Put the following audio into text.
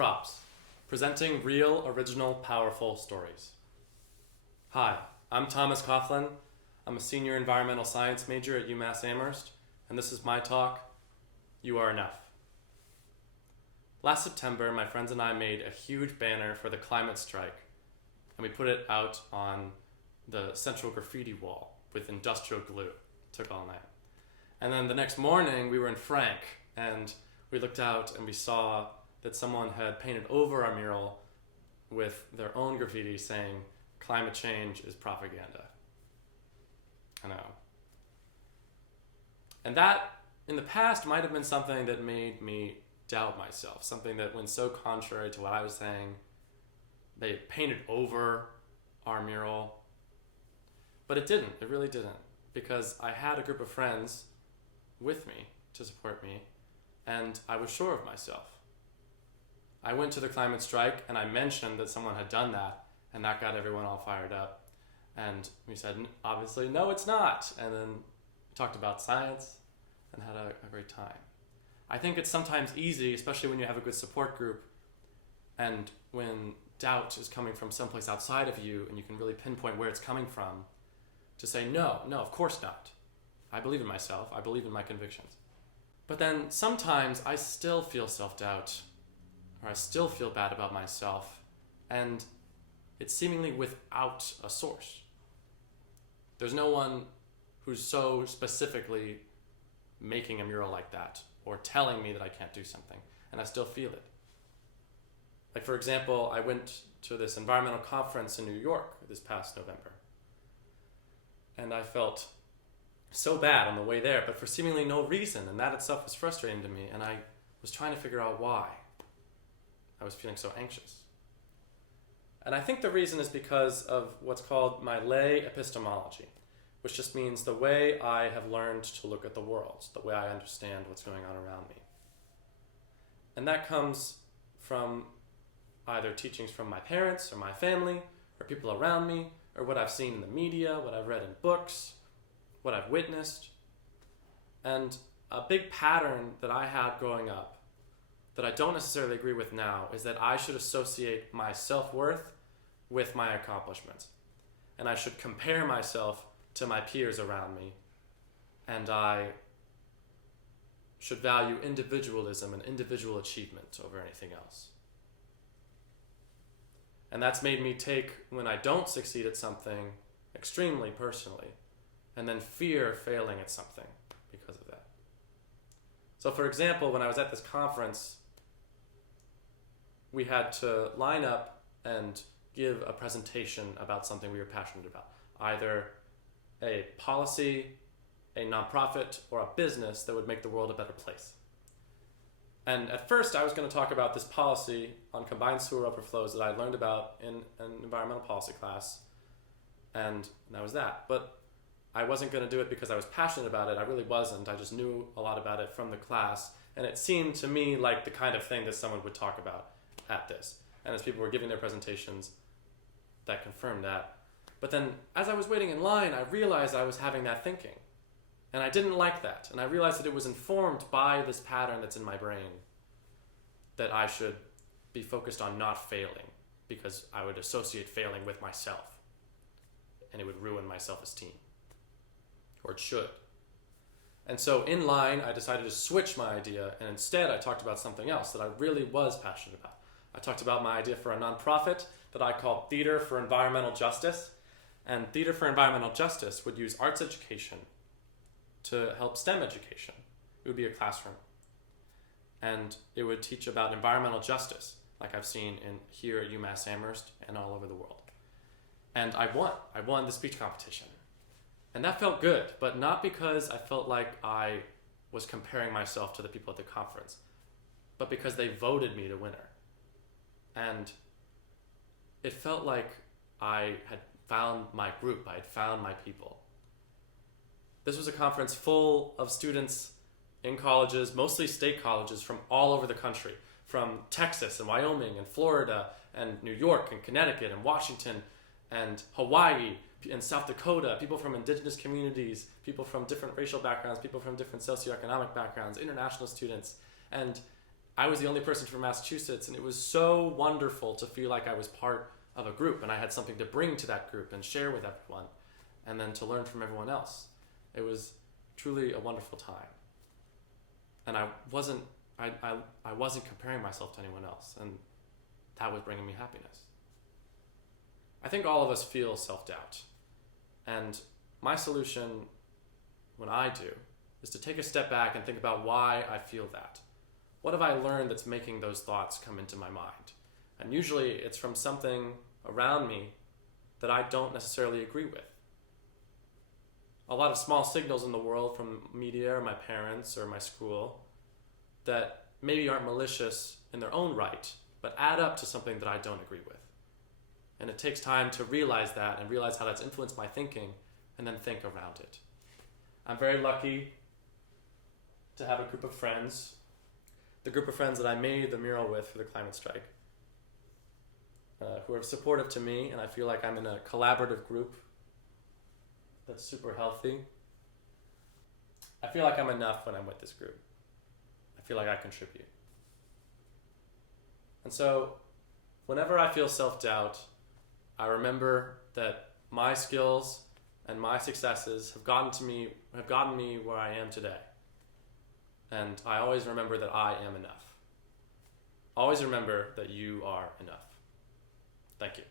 P.R.O.P.S, presenting real, original, powerful stories. Hi, I'm Thomas Coughlin. I'm a senior environmental science major at UMass Amherst, and this is my talk, You Are Enough. Last September, my friends and I made a huge banner for the climate strike, and we put it out on the central graffiti wall with industrial glue. It took all night. And then the next morning, we were in Frank, and we looked out and we saw that someone had painted over our mural with their own graffiti saying, "Climate change is propaganda." I know. And that, in the past, might have been something that made me doubt myself, something that went so contrary to what I was saying. They painted over our mural. But it didn't. It really didn't. Because I had a group of friends with me to support me, and I was sure of myself. I went to the climate strike and I mentioned that someone had done that, and that got everyone all fired up. And we said, obviously, no, it's not. And then we talked about science and had a great time. I think it's sometimes easy, especially when you have a good support group and when doubt is coming from someplace outside of you and you can really pinpoint where it's coming from, to say, no, of course not. I believe in myself. I believe in my convictions. But then sometimes I still feel self-doubt, or I still feel bad about myself, and it's seemingly without a source. There's no one who's so specifically making a mural like that or telling me that I can't do something, and I still feel it. Like, for example, I went to this environmental conference in New York this past November, and I felt so bad on the way there, but for seemingly no reason, and that itself was frustrating to me, and I was trying to figure out why I was feeling so anxious. And I think the reason is because of what's called my lay epistemology, which just means the way I have learned to look at the world, the way I understand what's going on around me. And that comes from either teachings from my parents or my family or people around me, or what I've seen in the media, what I've read in books, what I've witnessed. And a big pattern that I had growing up that I don't necessarily agree with now is that I should associate my self-worth with my accomplishments. And I should compare myself to my peers around me. And I should value individualism and individual achievement over anything else. And that's made me take, when I don't succeed at something, extremely personally, and then fear failing at something because of that. So for example, when I was at this conference, we had to line up and give a presentation about something we were passionate about, either a policy, a nonprofit, or a business that would make the world a better place. And at first I was going to talk about this policy on combined sewer overflows that I learned about in an environmental policy class, and that was that. But I wasn't going to do it because I was passionate about it. I really wasn't. I just knew a lot about it from the class, and it seemed to me like the kind of thing that someone would talk about at this. And as people were giving their presentations, that confirmed that. But then as I was waiting in line, I realized I was having that thinking. And I didn't like that. And I realized that it was informed by this pattern that's in my brain, that I should be focused on not failing, because I would associate failing with myself, and it would ruin my self-esteem. Or it should. And so in line, I decided to switch my idea, and instead I talked about something else that I really was passionate about. I talked about my idea for a nonprofit that I called Theater for Environmental Justice. And Theater for Environmental Justice would use arts education to help STEM education. It would be a classroom. And it would teach about environmental justice, like I've seen here at UMass Amherst and all over the world. And I won. I won the speech competition. And that felt good, but not because I felt like I was comparing myself to the people at the conference, but because they voted me the winner. And it felt like I had found my group, I had found my people. This was a conference full of students in colleges, mostly state colleges from all over the country, from Texas and Wyoming and Florida and New York and Connecticut and Washington and Hawaii and South Dakota, people from indigenous communities, people from different racial backgrounds, people from different socioeconomic backgrounds, international students. And I was the only person from Massachusetts, and it was so wonderful to feel like I was part of a group and I had something to bring to that group and share with everyone, and then to learn from everyone else. It was truly a wonderful time. And I wasn't comparing myself to anyone else, and that was bringing me happiness. I think all of us feel self-doubt. And my solution, when I do, is to take a step back and think about why I feel that. What have I learned that's making those thoughts come into my mind? And usually it's from something around me that I don't necessarily agree with. A lot of small signals in the world from media or my parents or my school that maybe aren't malicious in their own right, but add up to something that I don't agree with. And it takes time to realize that and realize how that's influenced my thinking and then think around it. I'm very lucky to have a group of friends, the group of friends that I made the mural with for the climate strike, who are supportive to me, and I feel like I'm in a collaborative group that's super healthy. I feel like I'm enough when I'm with this group. I feel like I contribute. And so whenever I feel self-doubt, I remember that my skills and my successes have gotten me where I am today. And I always remember that I am enough. Always remember that you are enough. Thank you.